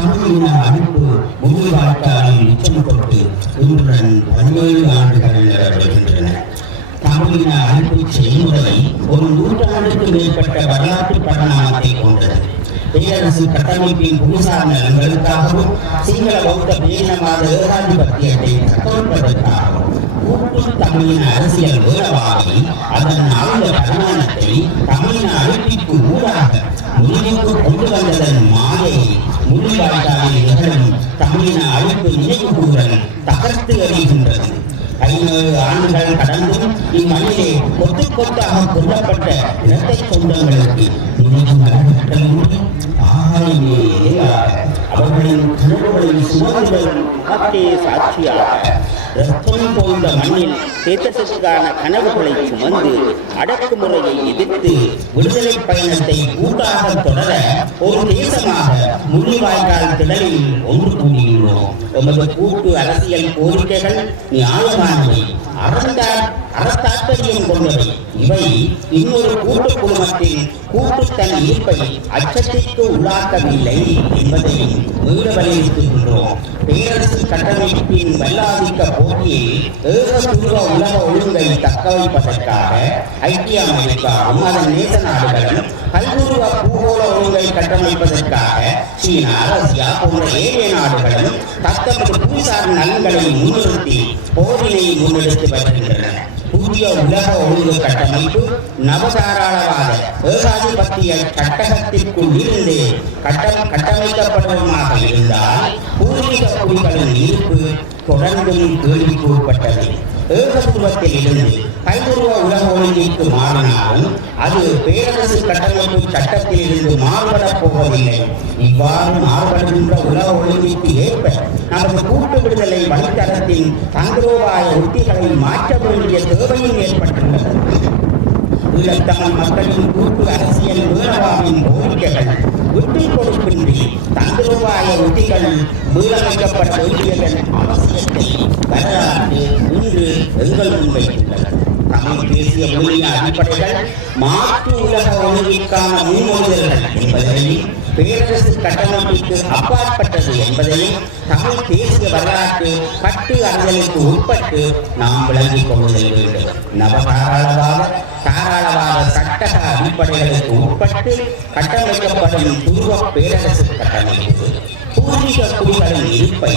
தமிழின அழைப்பு முழுவாழ்த்தாலும் உச்சம் கொண்டு இன்றுடன் 17 ஆண்டுகள் நிறைவேறுகின்றன. தமிழின அழைப்பு செய்முறை ஒரு நூற்றாண்டுக்கு மேற்பட்ட வரலாற்று பரிணாமத்தை கொண்டது. பேரரசு கட்டமைப்பின் புவிசார் நலன்களுக்காகவும் சிங்கள பௌத்த பேரினவாத ஏகாதிபத்தியத்தை தக்கவைப்பதற்காகவும் கூட்டு தமிழின அரசியல் வேளவாகி அதன் ஆழ்ந்த பரிமாணத்தை தமிழின அழைப்பிற்கு ஊடாக முடிவுக்கு கொண்டு வந்ததன் மாயை முள்ளிவாய்க்காலில் நிகழும் தமிழின அழைப்பு நினைவு கூறல் தகர்த்து எறிகின்றது. 17 ஆண்டுகள் கடந்தும் இம்மண்ணிலே கொத்து கொத்தாக கொல்லப்பட்ட இரட்டை சொந்தங்களுக்கு நினைவு மலர்கின்றன. ஆகாயமே எதிராக அவர்களின் கனவுகளின் சுமந்துடன் காற்றே சாட்சியாக ரத்தம் போன்ற மண்ணில் தேசத்திற்கான கனவுகளை சுமந்து அடக்குமுறையை எதிர்த்து விடுதலை பயணத்தை கூட்டாக தொடர ஒரு தேசமாக முள்ளிவாய்க்கால் திடலில் ஒன்று கூடியுள்ளோம். எமது கூட்டு அரசியல் கோரிக்கைகள் நியாயமானவை, அறத்தாற்பயம் கொண்டவை. இவை இன்னொரு கூட்டு குழுமத்தின் கூட்டுத்தன் ஈர்ப்பை அச்சத்திற்கு உள்ளாக்கவில்லை என்பதையும் மீள வலியுறுத்துகின்றோம். பேரரசு கட்டமைப்பின் வல்லாதிக்க போட்டியில் ஏகத்துவ உலக ஒழுங்கை தக்க வைப்பதற்காக ஐக்கிய அமெரிக்காவும் அதன் நேச நாடுகளும் பல்துருவ பூகோள ஒழுங்கை கட்டமைப்பதற்காக சீனா, ரஷ்யா போன்ற ஏழை நாடுகளும் தத்தமது புவிசார் நலன்களை முன்னிறுத்தி போரினை முன்னெடுத்து வருகின்றன. புதிய உலக ஒழுங்கு கட்டமைப்பு நவதாராளவாத ஏகாதிபத்திய சட்டகத்திற்குள் இருந்து கட்டமைக்கப்படுவதாக இருந்தால் பூர்வீக குடிகளின் இருப்பு தொடர்ந்தும் கேள்விக்கு உட்பட்டது. ஏகத்துவத்தில் இருந்து பல்துருவ உலக ஒழுங்கிற்கு மாறினாலும் அது பேரரசு கட்டமைப்பு சட்டத்தில் இருந்து மாறுபடப் போவதில்லை. இவ்வாறு மாறுபடுகின்ற உலக ஒழுங்கிற்கு ஏற்ப நமது கூட்டு விடுதலை வழித்தடத்தின் தந்திரோபாய உத்திகளை மாற்ற வேண்டிய தேவையும் ஏற்பட்டுள்ளது. ஈழத்தமிழ் மக்களின் கூட்டு அரசியல் வேளவாவின் கோரிக்கைகள் விட்டுக் கொடுக்கின்றி தந்திரோபாய உத்திகள் மீளமைக்கப்பட வேண்டியதன் அவசியத்தை வரலாற்று இன்று எங்கள் முன்வைத்துள்ளது. தமிழ் தேசிய மொழிய அடிப்படைகள் மாற்று உலக ஒழுங்கிற்கான முன்மொழிதல்கள் என்பதையும் பேரரசு கட்டமைப்பிற்கு அப்பாற்பட்டது என்பதையும் தமிழ் தேசிய வரலாற்று பட்டு அறிதலுக்கு உட்பட்டு நாம் விளங்கிக் கொள்ளுதல் வேண்டும். தாராளவாத சட்டக அடிப்படைகளுக்கு உட்பட்டு கட்டமைக்கப்படும் துருவ பேரரசு கட்டமைப்பு பூர்வீக குடிகளின் இருப்பை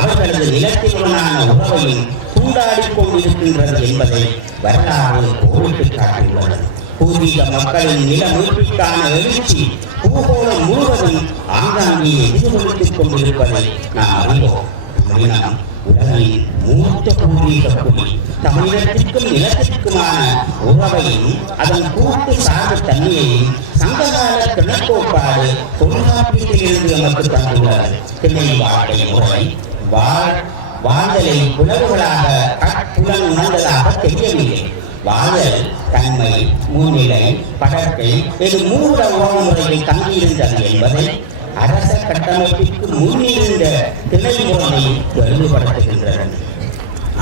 அவர்களது நிலத்தினுடனான உறவையும் தூண்டாடிக் கொண்டிருக்கின்றது என்பதை வரலாறு கோரிட்டு காட்டியுள்ளது. பூர்வீக மக்களின் நில மீட்பிற்கான எழுச்சி பூகோளம் முழுவதும் ஆங்காங்கே எதிர்கொடுத்துக் கொண்டிருப்பதை நாம் அறிவோம். தமிழினம் உலகின் மூத்த பூர்வீக குடி. தமிழகத்திற்கும் நிலத்திற்குமான உறவையும் அதன் கூட்டு சார்பு தன்மையையும் சங்ககால திணக்கோப்பாடு தொல்காப்பியத்திலிருந்து நமக்கு தந்துள்ளது. திணை வாழ்க்கை முறை வாழ்தலை புலவுகளாக புலன் உணர்ந்ததாக தெரியவில்லை. வாழ்தல் தன்மை, முன்னிலை, படத்தை இது மூல உறவு முறையில் தங்கியிருந்தது என்பதை அரச கட்டமைப்பிற்கு முன்னிருந்த திணை முறையை தெளிவுபடுத்துகின்றன.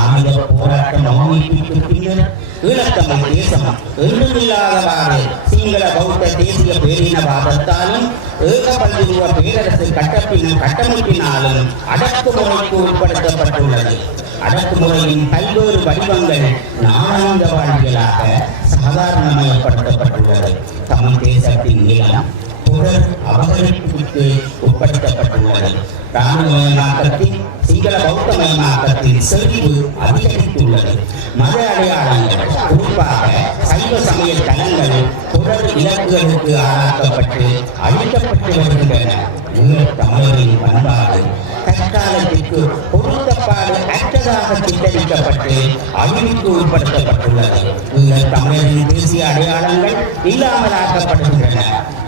ஆயுத போராட்ட மௌனிப்பிற்கு பின்னர் ஈழத்தமிழ் தேசம் என்றுமில்லாதவாறு சிங்கள பௌத்த தேசிய பேரினவாதத்தாலும் ஏகபல்துருவ பேரரசு கட்டமைப்பினாலும் அடக்குமுறைக்கு உட்படுத்தப்பட்டுள்ளது. அடக்குமுறையின் பல்வேறு வடிவங்கள் நாளாந்த வாழ்வியலாக சாதாரணமயப்படுத்தப்பட்டுள்ளது. தமிழ் தேசத்தின் நிலம் புகழ் அபகரிப்புக்கு உட்படுத்தப்பட்டுள்ளது. இராணுவமயமாக்கத்தில் சிங்கள பௌத்தமயமாக்கத்தில் செறிவு அதிகரித்துள்ளது. மத அடையாளங்கள் குறிப்பாக சைவ சமய தலங்கள் தொடர் இலக்குகளுக்கு ஆளாக்கப்பட்டு அழிக்கப்பட்டு வருகின்றன. தமிழரின் பண்பாடு தற்காலத்திற்கு பொருத்தப்பாடு அற்றதாக சித்தரிக்கப்பட்டு அழிவுக்கு உட்படுத்தப்பட்டுள்ளது. தமிழரின் தேசிய அடையாளங்கள் இல்லாமலாக்கப்படுகின்றன.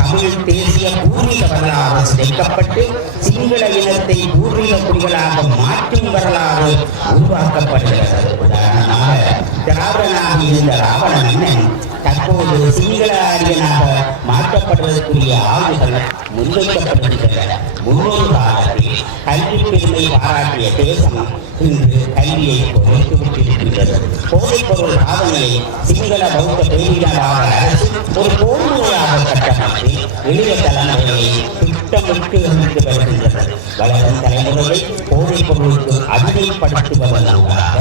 தமிழ் தேசிய பூர்வீக வரலாறு சிதைக்கப்பட்டு சிங்கள இனத்தை பூர்வீக குடிகளாக மாற்றும் வரலாறு உருவாக்கப்படுகிறது. உதாரணமாக திராவிடனாக இருந்த ராவண மன்னன் தற்போது சிங்கள ஆரியனாக மாற்றப்படுவதற்குரிய ஆய்வுகள் முன்வைக்கப்படுகின்றன. முன்னொரு காலத்தில் கல்வி பெருமை பாராட்டிய தேசம் இன்று கல்வியை குறைத்துவிட்டிருக்கின்றது. போதைப்பொருள் சாதனையை சிங்கள பௌத்த பேரினவாத அரசு ஒரு போர்முறையாக கட்டமைத்து இளைய தலைமுறையை திட்டமிட்டு அளித்து வருகின்றது. வளரும் தலைமுறையை போதைப் பொருளுக்கு அடிமைப்படுத்துவதற்காக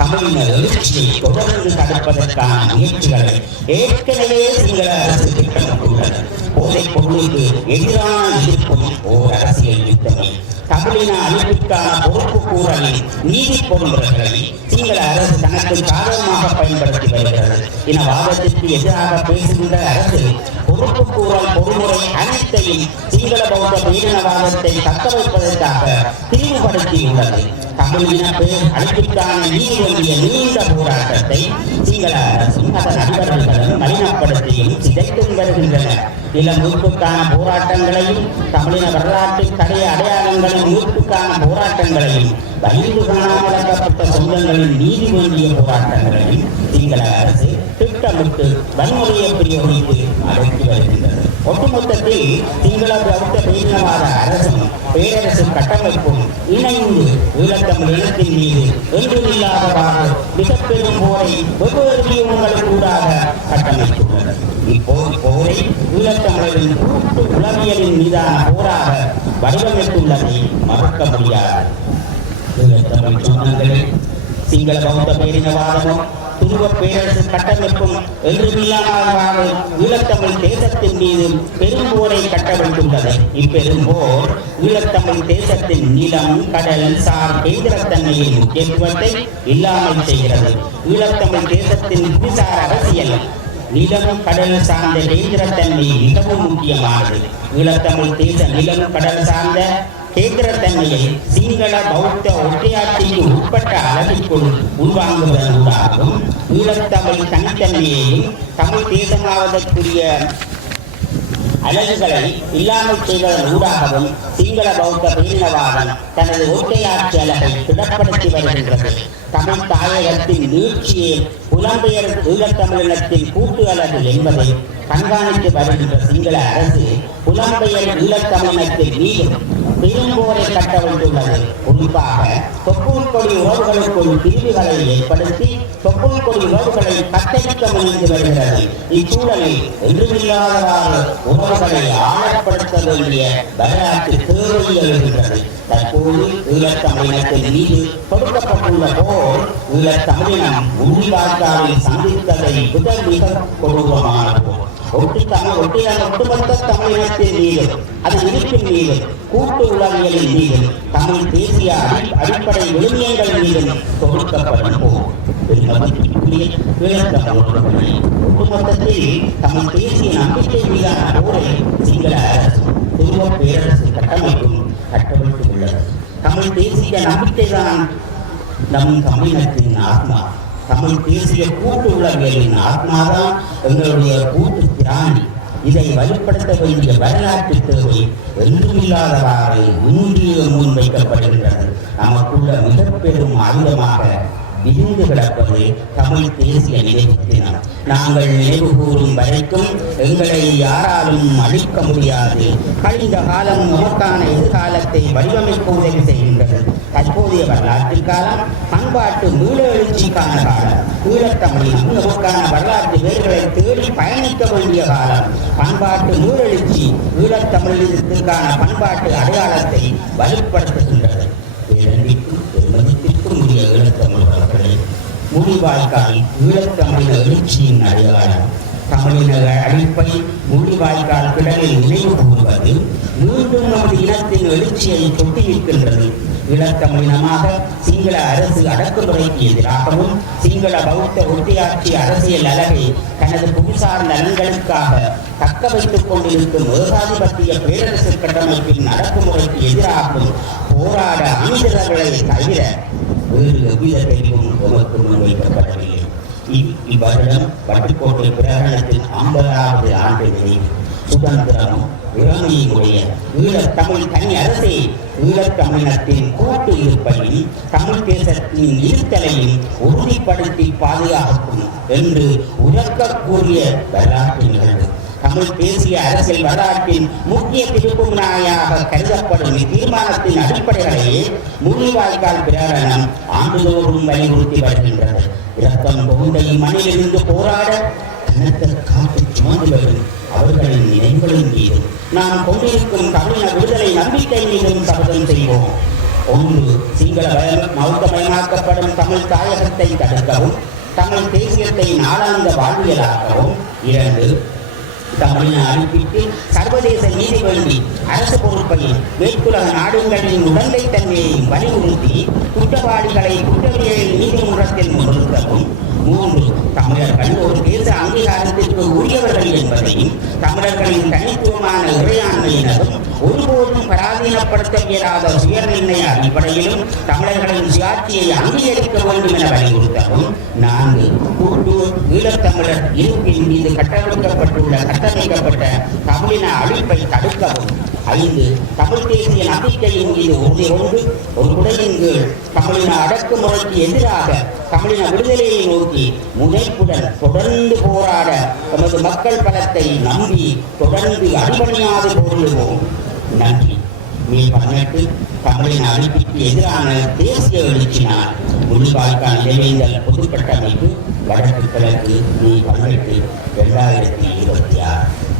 தமிழின எழுச்சியை தொடர்ந்து தடுப்பதற்கான முயற்சிகளை ஏற்கனவே சிங்கள அரசு திட்டமிட்டுள்ளது. போதைப் பொருளுக்கு எதிரான எதிர்ப்பும் ஓர் அரசியல் யுத்தமே. தமிழின அழிப்புக்கான பொறுப்பு கூறலின் நீதி போன்றவர்களை சிங்கள அரசு தனக்கு சாதகமாக பயன்படுத்தி வருகிறது. இனவாதத்திற்கு எதிராக பேசுகின்ற அரசு பொறுப்பு கூறல் பொறுமுறை அனைத்தையும் சிங்கள பௌத்த பேரினவாதத்தை தக்க வைப்பதற்காக பிரிவுபடுத்தியுள்ளது. தமிழ் இன பேர் அழிப்புக்கான நீதி வேண்டிய நீண்ட போராட்டத்தை சிங்கள அரசும் அதன் அதிபர்களும் மலினப்படுத்தியும் சிதைத்தும் வருகின்றனர். இளம் மீட்புக்கான போராட்டங்களையும் தமிழின வரலாற்றில் தடைய அடையாளங்களின் மீட்புக்கான போராட்டங்களையும் வலிந்து காணாமலக்கப்பட்ட சொந்தங்களின் நீதி வேண்டிய போராட்டங்களையும் சிங்கள அரசு திட்டமிட்டு வன்முறையை பிரயோகித்து அடக்கி வருகின்றது. ஒட்டுமொத்தத்தில் சிங்கள பௌத்த பேரினவாத அரசும் பேரரசு கட்டமைப்பும் இணைந்து ஈழத்தமிழ் இனத்தின் மீது என்றுமில்லாதவாறு மிக பெரும் போரை வெவ்வேறு வியூகங்களுக்கூடாக கட்டமைத்துள்ளது. இப்போரை ஈழத்தமிழரின் கூட்டு உளவியலின் மீதான போராக வடிவமைத்துள்ளதை மறக்க முடியாது. ஈழத்தமிழ் சொந்தங்களே, சிங்கள பௌத்த பேரினவாதமும் துருவ பேரரசு கட்டமைப்பும் என்றுமில்லாதவாறு ஈழத்தமிழ் தேசத்தின் மீது பெரும்போரை கட்டவிழ்த்துள்ளது. இப்பெரும்போர் ஈழத்தமிழ் தேசத்தின் நிலம், கடல், சார் கேந்திரத்தன்மையின் முக்கியத்துவத்தை இல்லாமல் செய்கிறது. ஈழத்தமிழ் தேசத்தின் புவிசார் அரசியல் நிலம், கடல் சார்ந்த கேந்திரத்தன்மை மிகவும் முக்கியமானது. ஈழத்தமிழ் தேச நிலம், கடல் சார்ந்த கேந்திரத்தன்மையை சிங்கள பௌத்த ஒற்றையாட்சிக்கு உட்பட்ட அளவிற்குள் உள்வாங்குவதற்காகவும் ஈழத்தமிழ் தனித்தன்மையையும் தமிழ் தேசமாவதற்குரிய அழகுகளை இல்லாமல் செய்வதன் ஊடாகவும் சிங்கள பௌத்த பேரினவாதம் தனது ஒற்றையாட்சி அழகை திடப்படுத்தி வருகின்றது. தமிழ் தாயகத்தின் நீட்சியை புலம்பெயர் ஈழத்தமிழினத்தின் கூட்டு அழகு என்பதை கண்காணித்து வருகின்ற சிங்கள அரசு புலம்பெயர் ஈழத்தமிழினத்தின் மீதும் பெரும்போரை கட்டவிழ்த்துள்ளது. குறிப்பாக தொப்புள் கொடி உறவுகளுக்குள் பிரிவுகளை ஏற்படுத்தி தொப்புள் கொடி உறவுகளை கத்தரிக்க முயன்று வருகிறது. இச்சூழலில் என்றுமில்லாதவாறு உறவுகளை ஆழப்படுத்த வேண்டிய வரலாற்று தேவை எழுகின்றது. தற்போது ஈழத்தமிழினத்தின் மீது கொடுக்கப்பட்டுள்ள போர் ஈழத்தமிழினம் உறுதிவாய்க்காலில் சந்தித்ததை முதல் மிக கொடூரமான போர். ஒட்டுமொத்த தமிழினத்தின் மீதும் அதன் இணைப்பின் மீதும் கூட்டு உளவியலின் மீதும் தமிழ் தேசிய அடிப்படை விழுமியங்கள் மீதும் தொகுக்கப்படும் போர். ஒட்டுமொத்தத்தில் தமிழ் தேசிய நம்பிக்கை மீதான போரை சிங்கள அரசு துருவ பேரரசு கட்டமைப்பும் கட்டமைத்துள்ளது. தமிழ் தேசிய நம்பிக்கைதான் நம் தமிழினத்தின் ஆத்மா. தமிழ் தேசிய கூட்டு உளவியலின் ஆத்மாதான் எங்களுடைய கூட்டு திராணி. இதை வலுப்படுத்த வேண்டிய வரலாற்று தேவை என்றுமில்லாதவாறு இன்றிய முன்வைக்கப்படுகின்றது. நமக்குள்ள மிக பெரும் ஆயுதமாக விரிந்து கிடப்பது தமிழ் தேசிய நினைவு தினம். நாங்கள் நினைவு கூறும் வரைக்கும் எங்களை யாராலும் அழிக்க முடியாது. கழிந்த காலம் நமக்கான எதிர்காலத்தை வடிவமைக்க உதவி செய்கின்றது. தற்போதைய வரலாற்று காலம் பண்பாட்டு மீளெழுச்சிக்கான காலம். ஈழத்தமிழினம் நமக்கான வரலாற்று வேர்களை தேடி பயணிக்க வேண்டிய காலம். பண்பாட்டு மீளெழுச்சி ஈழத்தமிழகத்திற்கான பண்பாட்டு அடையாளத்தை வலுப்படுத்துகின்றது. பெருமதிப்பிற்கும் உரிய ஈழத்தமிழ் வளர்களை முடிவாய்க்கால் ஈழத்தமிழ் எழுச்சியின் அடையாளம். தமிழின அழிப்பை முடிவாய்க்கால் கிடலில் நினைவு கூறுவது மீண்டும் நமது இனத்தின் எழுச்சியை தொட்டியிருக்கின்றது. ஈழத்தமிழினமாக சிங்கள அரசு அடக்குமுறைக்கு எதிராகவும் சிங்கள பௌத்த ஒற்றையாட்சி அரசியல் அழகை தனது புவிசார் நலன்களுக்காக தக்க வைத்துக் கொண்டிருக்கும் ஏகாதிபத்திய பேரரசு கட்டமைப்பின் அடக்குமுறைக்கு எதிராகவும் போராட அணிந்தவர்களை தவிர வேறு எவ்வித தெரிவும் எமக்கு முன்வைக்கப்படவில்லை. இவ்வருடம் பட்டுக்கோட்டை பிரகடனத்தின் 50வது ஆண்டு நினைவு சுதந்திரமும் இளமையுடைய ஈழத்தமிழ் தனி அரசை ஈழத்தமிழினத்தின் கூட்டு இருப்பையும் தமிழ் தேசத்தின் இருத்தலையும் உறுதிப்படுத்தி பாதுகாக்கும் என்று உறக்க கூறிய வரலாற்று நிகழ்வு. தமிழ் தேசிய அரசியல் வரலாற்றின் முக்கிய திருப்புமுனையாக கருதப்படும் தீர்மானத்தின் அடிப்படைகளையே முள்ளிவாய்க்கால் பிரகடனம் ஆண்டுதோறும் வலியுறுத்தி வருகின்றது. இரத்தம் புகுந்த இம்மண்ணிலிருந்து போராட கனத்த காற்று சுமந்து வரும் அவர்களின் நினைவுகளின் மீது நாம் கொண்டிருக்கும் தமிழின விடுதலை நம்பிக்கை மீதும் சபதம் செய்வோம். 1. சிங்கள மௌத்தமயமாக்கப்படும் தமிழ் தாயகத்தை தடுக்கவும் தமிழ் தேசியத்தை நாளாந்த வாழ்வியலாக்கவும். 2. தமிழின அழிப்பிற்கு சர்வதேச நீதி வேண்டி அரசு பொறுப்பை மேற்குலக நாடுகளின் உடந்தை தன்மையை வலியுறுத்தி குற்றவாளிகளை குற்றவியல் நீதிமன்றத்தில் நிறுத்தவும். 3. தமிழர்கள் ஒரு தேச அங்கீகாரத்திற்கு உரியவர்கள் என்பதையும் தமிழர்களின் தனித்துவமான இறையாண்மையினரும் ஒருபோதும் பராதீனப்படுத்த இயலாத சுயநிர்ணய அடிப்படையிலும் தமிழர்களின் சுயாட்சியை அங்கீகரிக்க வேண்டும் என வலியுறுத்தவும். 4. கூட்டூர் ஈழத்தமிழர் இருப்பின் மீது கட்டமைக்கப்பட்ட தமிழின அழிப்பை தடுக்கவும். 5. தமிழ் தேசிய நம்பிக்கையின் மீது உறுதி கொண்டு ஒரு குடையின் கீழ் தமிழின அடக்குமுறைக்கு எதிராக தமிழின விடுதலையை நோக்கி முனைப்புடன் தொடர்ந்து போராட நமது மக்கள் பலத்தை நம்பி தொடர்ந்து அடிபணியாது போரிடுவோம். நன்றி. மே 18 தமிழின அழிப்பிற்கு எதிரான தேசிய எழுச்சி நாள். முள்ளிவாய்க்கால் நினைவேந்தல் பொதுக்கட்டமைப்பு வடக்கு கிழக்கு மே 18 2026.